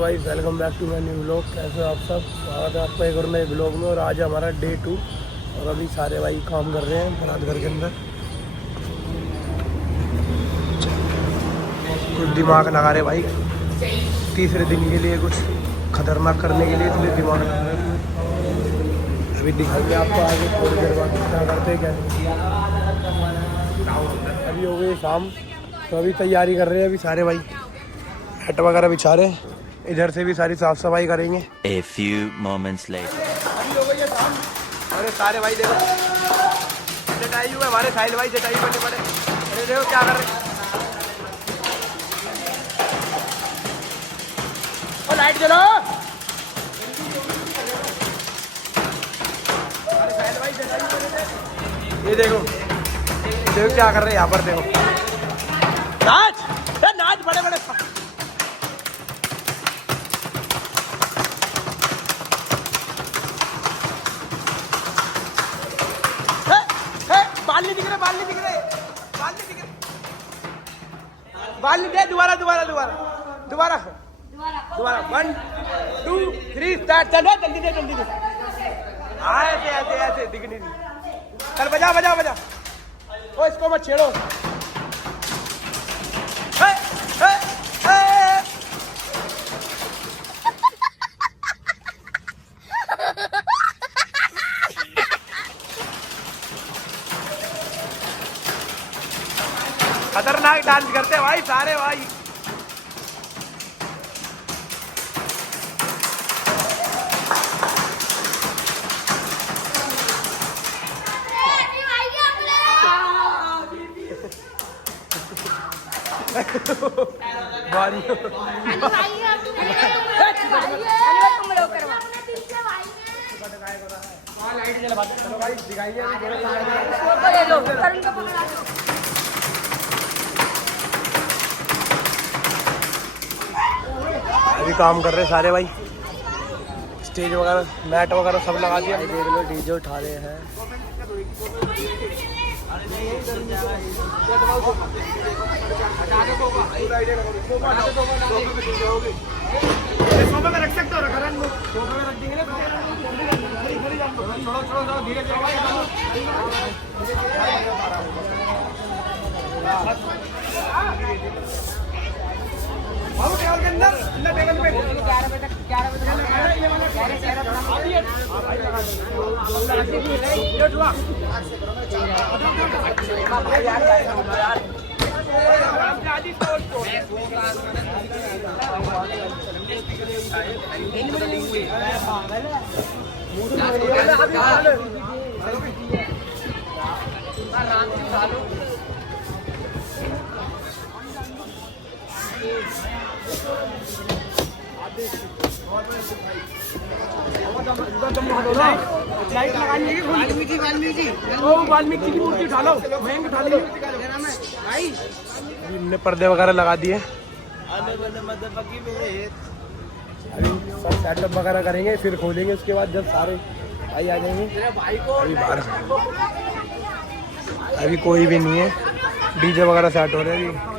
भाई welcome back to my new blog. कैसे हो आप सब? स्वागत है आपका एक और नए ब्लॉग में। और आज हमारा डे 2 और अभी सारे भाई काम कर रहे हैं बारात घर के अंदर। कुछ दिमाग लगा रहे भाई तीसरे दिन के लिए, कुछ खतरनाक करने के लिए, इसलिए दिमाग लगा रहे हैं। अभी दिखाएंगे आपको आगे थोड़ी देर बाद क्या करते हैं क्या नहीं। अभी हो गई शाम तो अभी तैयारी कर रहे हैं अभी सारे भाई, हट वगैरह बिछा रहे हैं। इधर से भी सारी साफ सफाई करेंगे। A few moments later. अभी हो गई है शाम। अरे सारे भाई देखो चटाई हुए हमारे साहिल भाई, चटाई बने पड़े। अरे देखो क्या कर रहे हैं। और लाइट जलो। अरे साहिल भाई चटाई बने थे। ये देखो देखो क्या कर रहे हैं यहाँ पर। देखो नाच नाच बड़े बड़े। बाल नहीं दिख रहे, बाल नहीं दिख रहे, बाल नहीं दिख रहे, बाल नहीं दे। दोबारा दोबारा दोबारा दोबारा दोबारा 1 2 3 स्टार्ट। चलो जल्दी दे जल्दी दे। हाँ ऐसे ऐसे ऐसे दिख नहीं रही। चल बजा बजा बजा। ओ इसको मत छेड़ो। हे, हे, हे। खतरनाक डांस करते भाई सारे भाई। अभी काम कर रहे सारे भाई, स्टेज वगैरह मैट वगैरह सब लगा दिया। देख लो डीजे उठा रहे हैं। लाइट लगानी है वाल्मीकि की मूर्ति उठा लो, महंगी उठा लो भाई। हमने पर्दे वगैरह लगा दिए। अभी सब सेटअप वगैरह करेंगे फिर खोलेंगे। उसके बाद जब सारे भाई आ जाएंगे। अभी बाहर अभी कोई भी नहीं है, डीजे वगैरह सेट हो रहे हैं अभी।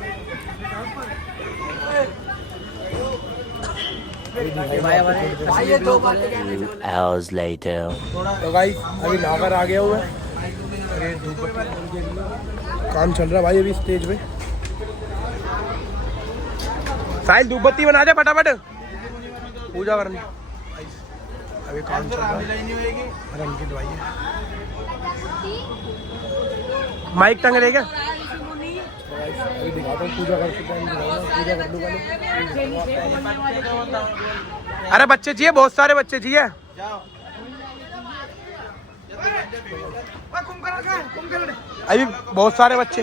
2 hours later. तो भाई अभी नहाकर आ गया हूँ मैं। काम चल रहा भाई अभी स्टेज पे। साहिल धूप बत्ती बना दे फटाफट, पूजा करनी। अभी काम चल रहा है। अरे अंकित भाई है। माइक टंग रहे क्या? अभी दिखाता हूँ पूजा कर चुका है। पूजा कर लूँगा। अरे बच्चे चाहिए, बहुत सारे बच्चे चाहिए। अभी बहुत सारे बच्चे।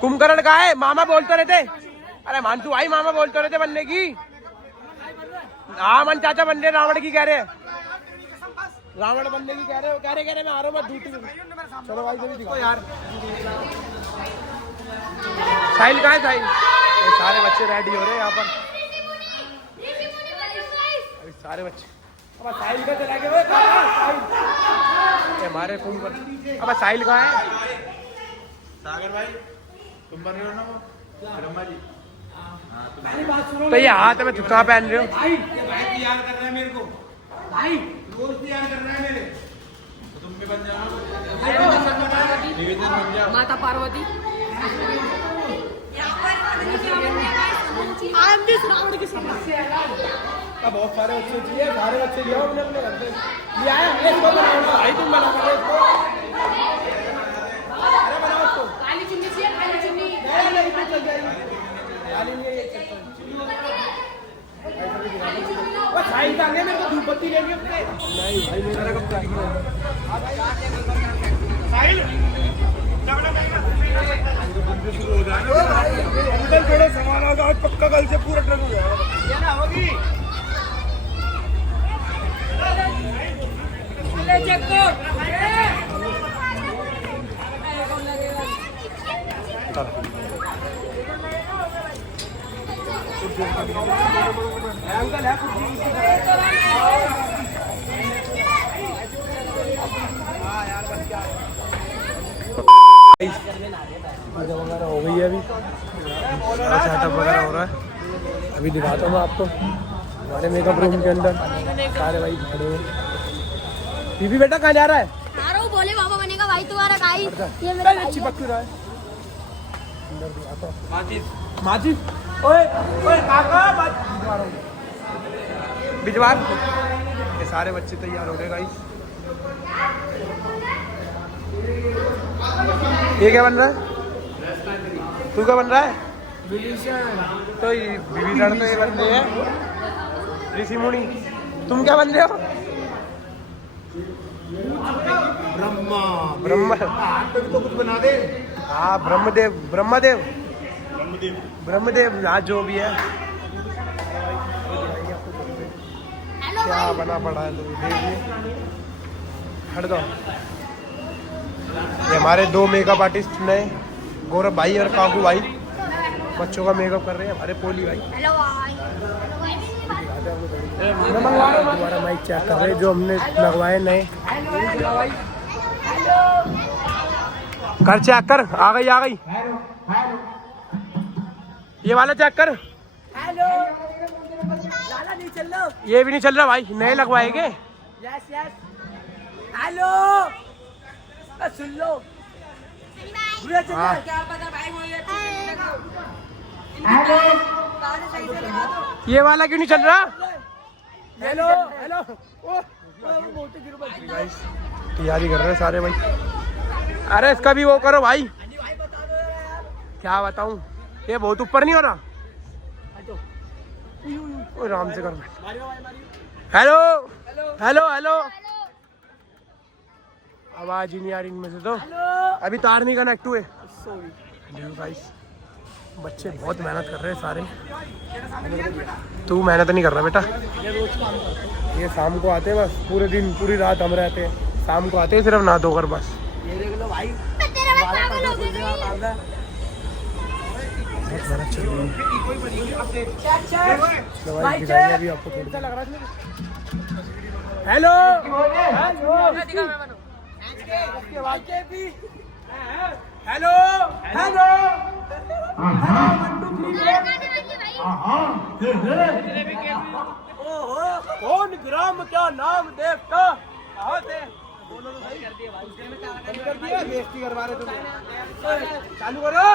कुंभकर्ण का है, मामा बोलते रहते। अरे मानसू भाई मामा बोलते रहते बनने की। हाँ मन चाचा बन रहे, रावण की कह रहे हैं। रावण बनने की कह रहे हो। कह रहे मैं आ रहा हूँ मैं ड्यूटी में। चलो भाई जल्दी दिखाओ यार। साहिल कहाँ है साहिल? ये सारे बच्चे रेडी हो रहे हैं यहाँ पर। अभी सारे बच्चे। अब साहिल का चला गया हमारे कुंभकर्ण। अब साहिल कहाँ है? सागर भाई तुम बन रहे हो ना वो ब्रह्मा जी। तो ये हाथ में कहाँ पहन रहे हो? भाई तैयार कर रहा है मेरे को भाई, रोज तैयार कर रहा है मेरे। तो तुम भी बन जाओ, निवेदन बन जाओ। माता पार्वती बहुत सारे बच्चे चाहिए, सारे बच्चे लिया हमने अपने घर से लिया है। इसको बनाओ ना भाई, तुम बना कर इसको। अरे बनाओ इसको। काली चुन्नी चाहिए, काली चुन्नी। नहीं तो चल जाएगी। काली नहीं है ये चप्पल। वो साइन टांगे मेरे को धूप बत्ती लेनी अपने। नहीं भाई मेरा कब टाइम है? साइन शुरू हो जाए अंदर थोड़ा सामान आ जाए, पक्का कल से पूरा ट्रक हो जाएगा। ये ना होगी चेक करो। अंकल है कुछ पूजा वगैरह हो गई है, अभी सेटअप वगैरह हो रहा है। अभी दिखाता हूँ मैं आपको हमारे मेकअप रूम के अंदर सारे भाई खड़े हुए। बीबी बेटा कहाँ जा रहा है? बोले बाबा बनेगा भाई तुम्हारा गाई। ये मेरा चिपक क्यों रहा है? माचिस ओए ओए काका बिजवार। ये सारे बच्चे तैयार हो रहे गाइस। ये क्या बन रहा है? तू क्या बन रहा है? तो ये विभीषण तो ये बन रहे हैं ऋषि मुनि। तुम क्या बन रहे हो? ब्रह्मा ब्रह्मा। तो कुछ बना दे। हाँ ब्रह्मदेव, ब्रह्मदेव ब्रह्मदेव आज जो भी है। क्या बना पड़ा है तो देखिए। हट दो। ये हमारे दो मेकअप आर्टिस्ट नए, गौरव भाई और काकू भाई बच्चों का मेकअप कर रहे हैं। हमारे पोली भाई हेलो भाई। दोबारा माइक चेक कर रहे हैं जो हमने लगवाए नए। कर चेक कर। आ गई आ गई। ये वाला चेक कर। हेलो लाला नहीं चल लो। ये भी नहीं चल रहा भाई, नए लगवाएंगे। Yes yes. हेलो सुन लो। बुरा चल रहा है, क्या पता भाई मुझे। हेलो सही से लगा दो। ये वाला क्यों नहीं चल रहा? Hello hello. ओ मोटे गिरो भाई। तैयारी कर रहे हैं सारे भाई। अरे इसका भी वो करो भाई। क्या बताऊं, ये बहुत ऊपर नहीं हो रहा। ओ आराम से कर। Hello hello hello. आवाज ही नहीं आ रही इनमें से तो। अभी तार नहीं कनेक्ट हुए। गाइस बच्चे बहुत मेहनत कर रहे हैं सारे। तू मेहनत नहीं कर रहा बेटा। ये शाम को आते हैं बस, पूरे दिन पूरी रात हम रहते हैं। शाम को आते हैं सिर्फ नहा धोकर बस। ये देख लो भाई। बहुत मेहनत चल रही है। दवाई दिखाएंगे अभी आपको थोड़ा सा लग रहा है। हेलो हेलो हेलो कौन ग्राम क्या नाम देवता कहाँ थे? बोलो तो सही। कर दिया बेइज्जती करवा रहे तुम। चालू करो।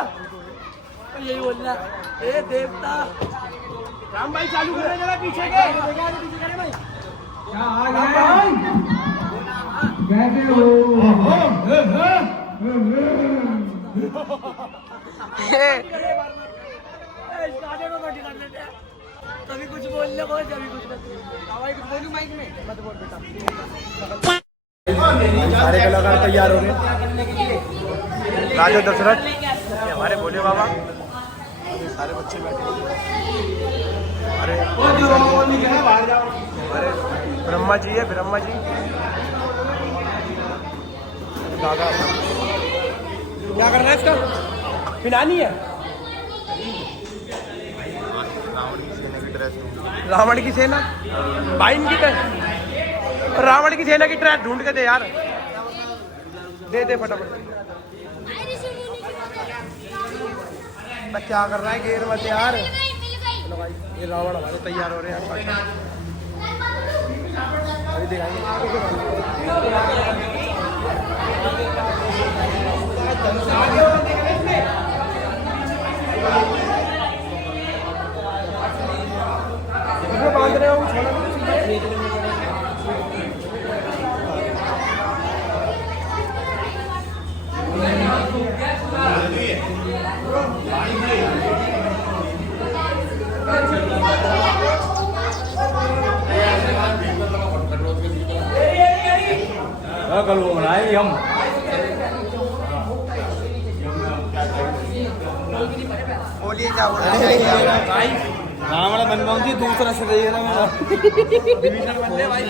यही बोलना ए देवता। राम भाई चालू करो जरा पीछे के। क्या हाल है? कैसे हो? कभी कुछ बोल लो कभी कुछ बोलूं माइक में मत बोल बेटा। सारे कलाकार तैयार हो गए। राजा दशरथ हमारे भोले बाबा, सारे बच्चे बैठे। अरे ब्रह्मा जी है, ब्रह्मा जी। दादा क्या करना है इसका? पिनानी है। रावण की सेना भाई इनकी रावण की सेना की ट्रैक ढूंढ के दे यार। दे फटाफट। क्या कर रहा है गेर मत यार। चलो भाई ये रावण हमारे तैयार हो रहे हैं अभी दिखाएंगे। बांध रहे हो कल वो बनाए हम रावण बनवाऊं थी दूसरा से डिवीजन बनने भाई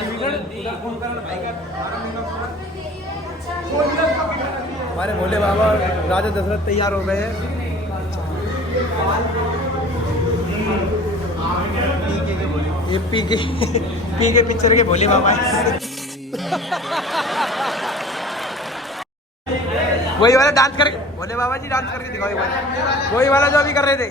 हमारे भोले बाबा राजा दशरथ तैयार हो गए हैं। ये पी के पिक्चर के भोले बाबा वही वाला डांस करके भोले बाबा जी डांस करके दिखाओ वही वाला जो अभी कर रहे थे।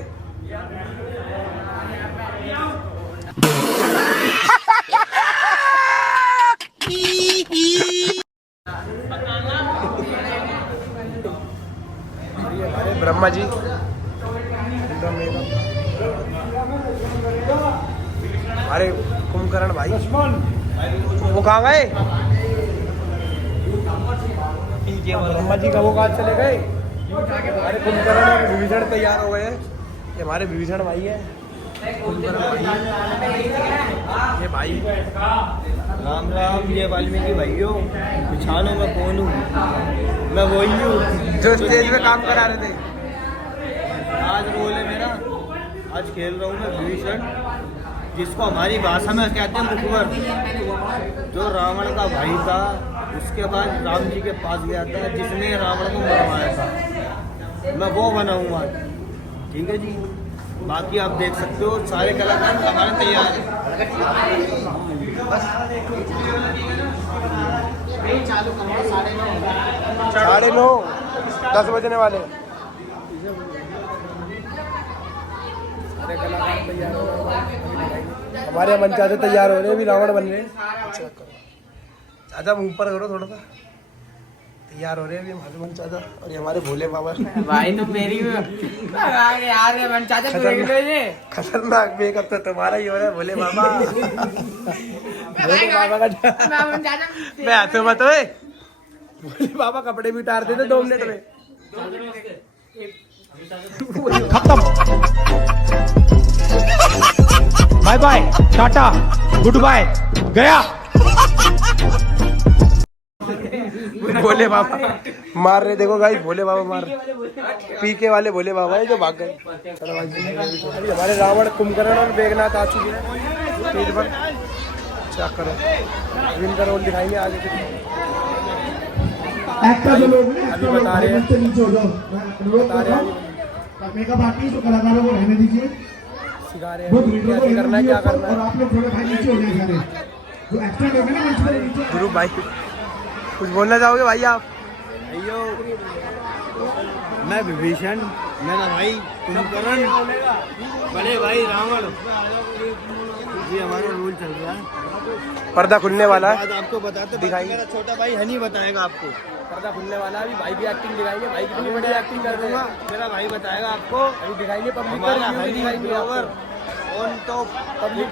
हमारे ब्रह्मा जी हमारे कुंभकर्ण भाई वो कहाँ गए? ब्रह्मा जी का वो कहाँ चले गए? हमारे कुंभकर्ण और विभीषण तैयार हो गए हैं। ये हमारे विभीषण भाई है, कुंभकर्ण भाई, ये भाई राम राम। ये वाल्मीकि भाइयों पिछानो में कौन हूँ? मैं वही हूँ जो स्टेज पे काम करा रहे थे। आज रोल है मेरा। आज खेल रहा हूँ मैं विभीषण, जिसको हमारी भाषा में कहते हैं मुखबर, जो रावण का भाई था। उसके बाद राम जी के पास गया था जिसने रावण को मरवाया था। मैं वो बना हूँ आज। ठीक है जी, बाकी आप देख सकते हो सारे कलाकार हमारे तैयार हैं। 9:30 10 बजने वाले। हमारे मनचाते तैयार हो रहे हैं, अभी रावण बन रहे हैं। चाचा मुंह पर करो थोड़ा सा। तैयार हो रहे हैं अभी हमारे मनचाता और ये हमारे भोले बाबा भाई तो मेरी यार मनचाता खतरनाक मेकअप तो तुम्हारा ही हो रहा है भोले बाबा। भोले बाबा का मैं हाथ में मत ओए। भोले बाबा कपड़े भी उतार देते 2 मिनट में। खत्म। बाय बाय, टाटा, गुड बाय, गया। भोले बाबा मार रहे, देखो गाइस भोले बाबा मार रहे। पीके वाले भोले बाबा है जो भाग गए। चलो भाई अभी हमारे रावण कुंभकर्ण और मेघनाथ आ चुके हैं स्टेज पर। चेक करो इनका रोल दिखाएंगे आगे। अभी बता रहे हैं मेकअप आर्टिस्ट कलाकारों को रहने दीजिए, सिखा रहे हैं कैसे करना है, क्या करना है। और आप लोग थोड़े भाई नीचे हो जाए सारे जो एक्स्ट्रा लोग हैं ना मंच पर नीचे। गुरु भाई कुछ बोलना चाहोगे भाई आप? भाइयों मैं विभीषण, मेरा भाई कुंभकर्ण, बड़े भाई रावण जी हमारा रोल चल रहा है। पर्दा खुलने वाला है, आज आपको बताते दिखाएंगे। मेरा छोटा भाई हनी बताएगा आपको। पर्दा खुलने वाला है। अभी भाई की एक्टिंग दिखाएंगे, भाई कितनी बड़ी एक्टिंग कर रहे हैं। मेरा भाई बताएगा आपको। अभी दिखाएंगे पब्लिक का हमारा रिव्यू हनी दिखाएंगे ब्लॉगर आपको। ऑन टॉप पब्लिक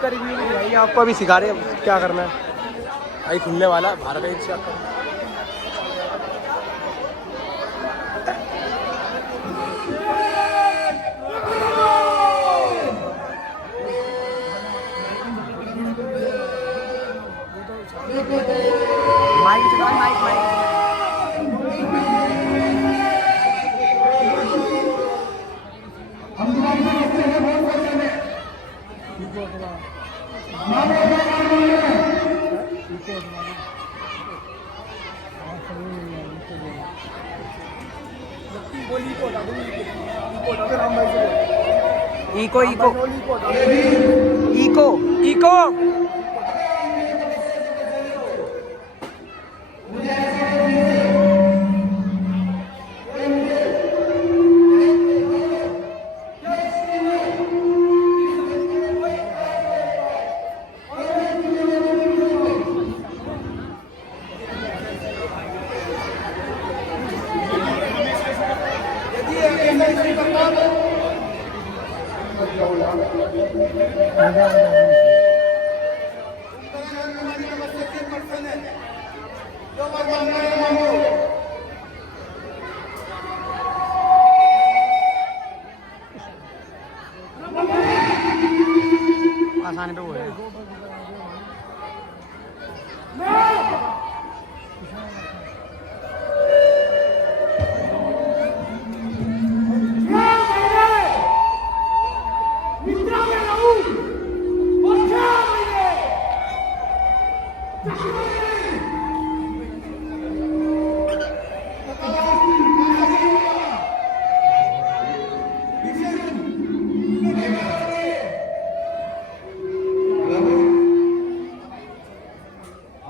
का रिव्यू भी दिखाएंगे आपको। अभी सिखा रहे हैं क्या करना है। भाई खुलने वाला है, बाहर का एक चेक करो। माइक चलाओ, mic mic. Echo echo echo echo आसानी पे वो है।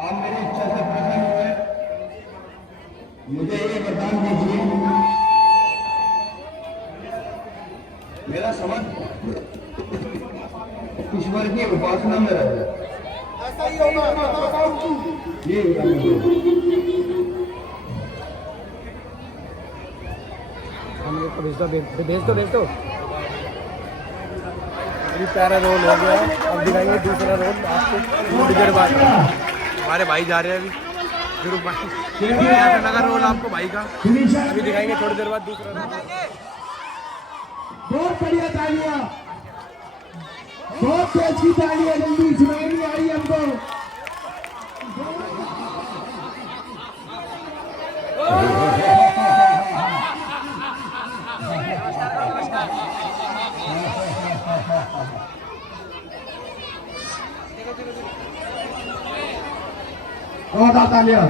आप मेरी इच्छा से प्रसन्न हुए, मुझे ये वरदान दीजिए, मेरा समझ ईश्वर की उपासना में रहे। ऐसा ही होगा, ये भेज दो। अभी प्यारा रोल हो गया, अब दिखाएंगे दूसरा रोल आपको थोड़ी देर बाद। हमारे भाई जा रहे हैं अभी ध्रुव भाई, कैसा लगा रोल आपको भाई का? अभी दिखाएंगे थोड़ी देर बाद दूसरा रोल। बहुत बढ़िया तालियां, बहुत तेज की तालियां, जल्दी सुनाई नहीं आ रही हमको। बहुत तालियां।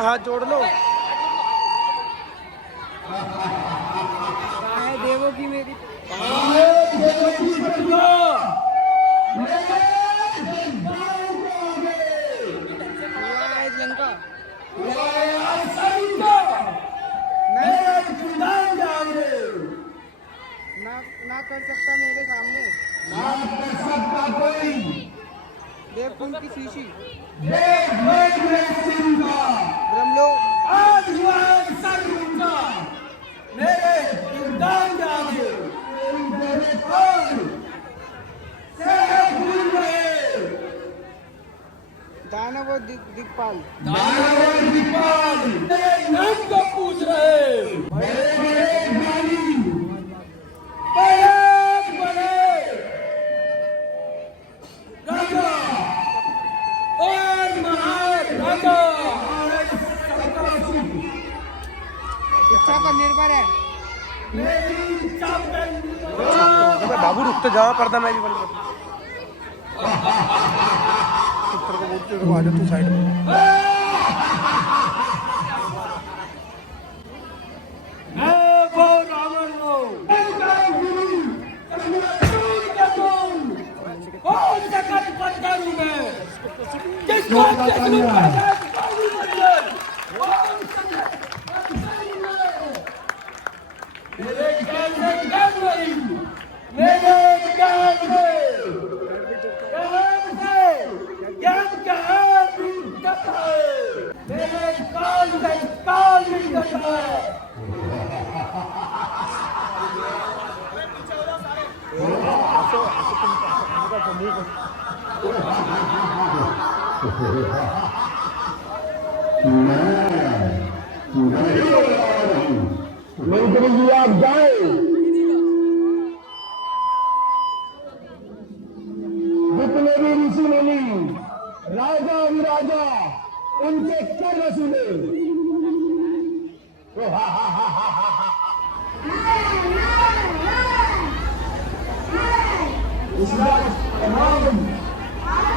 हाथ जोड़ लो। देवो की मेरी लंका ना कर सकता मेरे सामने, ना कर सकता कोई, देव कुंड की शीशी ब्रह्मलो आज हुआ सर्वका मेरे किरदार जागे मेरे कौन से भूल गए दानव दिक्पाल मेरे नाम को पूछ रहे बड़े ज्ञानी बड़े राजा और महान राजा इच्छा पर निर्भर है। मेरी इच्छा बाबू रुक तो जाओ, पर्दा मैं भी बंद कर। पुत्र को बोलते हो आ जा तू साइड में। वो रावण हो कौन सा कद पद करूं मैं किसको मेरे ज्ञान में ज्ञान नहीं, मेरे ज्ञान में ज्ञान का कथा है, मेरे काल में काल की कथा है। मंत्री जी आप जाए, जितने भी ऋषि मुनि राजा विराजा उनके कर्म सुने। इस बार तमाम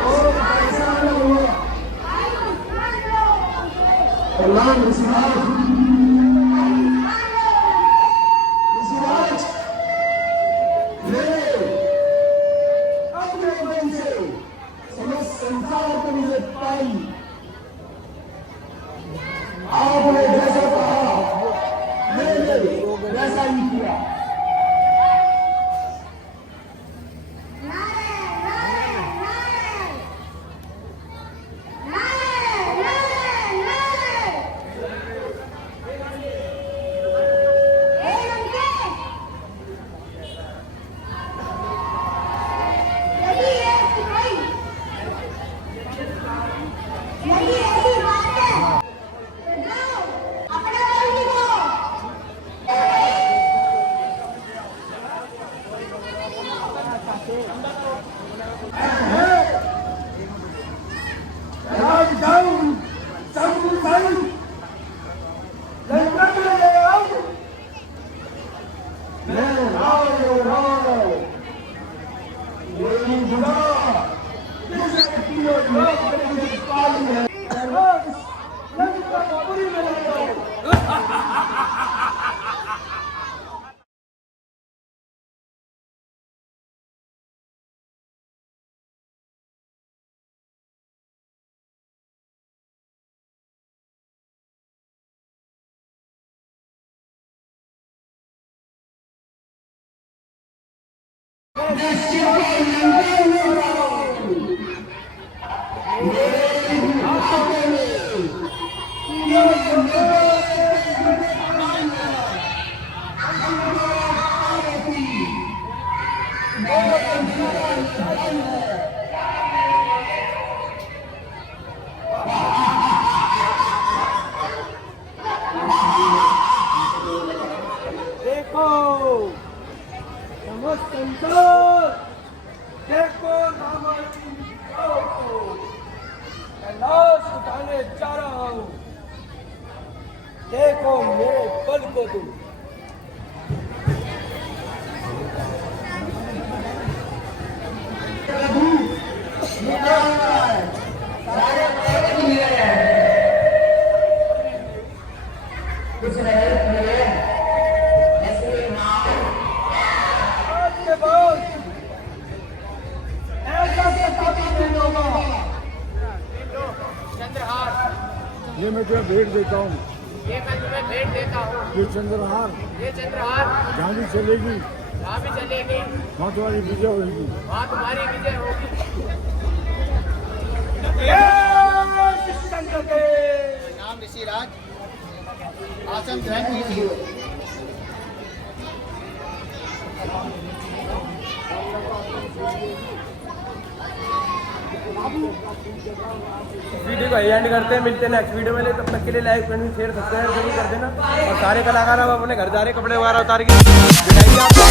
और परेशान हुए तमाम ऋषिराज मेरे अपने मन से समस्त संसार को मुझे पाई। आपने जैसा कहा मैंने वैसा ही किया। राज जाऊं सब साई लंका में ले आओ मैं राव ये बुरा जिस कियो लोग के पाल है लंका पूरी में ले आओ देखो समस्त देखो रामायण कैलाश उठाने जा रहा हूँ देखो मेरे बल को तुम ये मैं तुम्हें भेंट देता हूँ। ये मैं तुम्हें भेंट देता हूँ। ये चंद्रहार ये चंद्रहार जहाँ भी चलेगी जहाँ भी चलेगी वहाँ तुम्हारी विजय होगी। वहाँ तुम्हारी विजय होगी। नाम ऋषिराज आसन ग्रहण कीजिए। वीडियो को एंड करते हैं, मिलते हैं नेक्स्ट वीडियो में। तब तक के लिए लाइक शेयर सब्सक्राइब जरूर कर देना। और सारे कलाकार अब अपने घर जा रहे, कपड़े वगैरह उतार के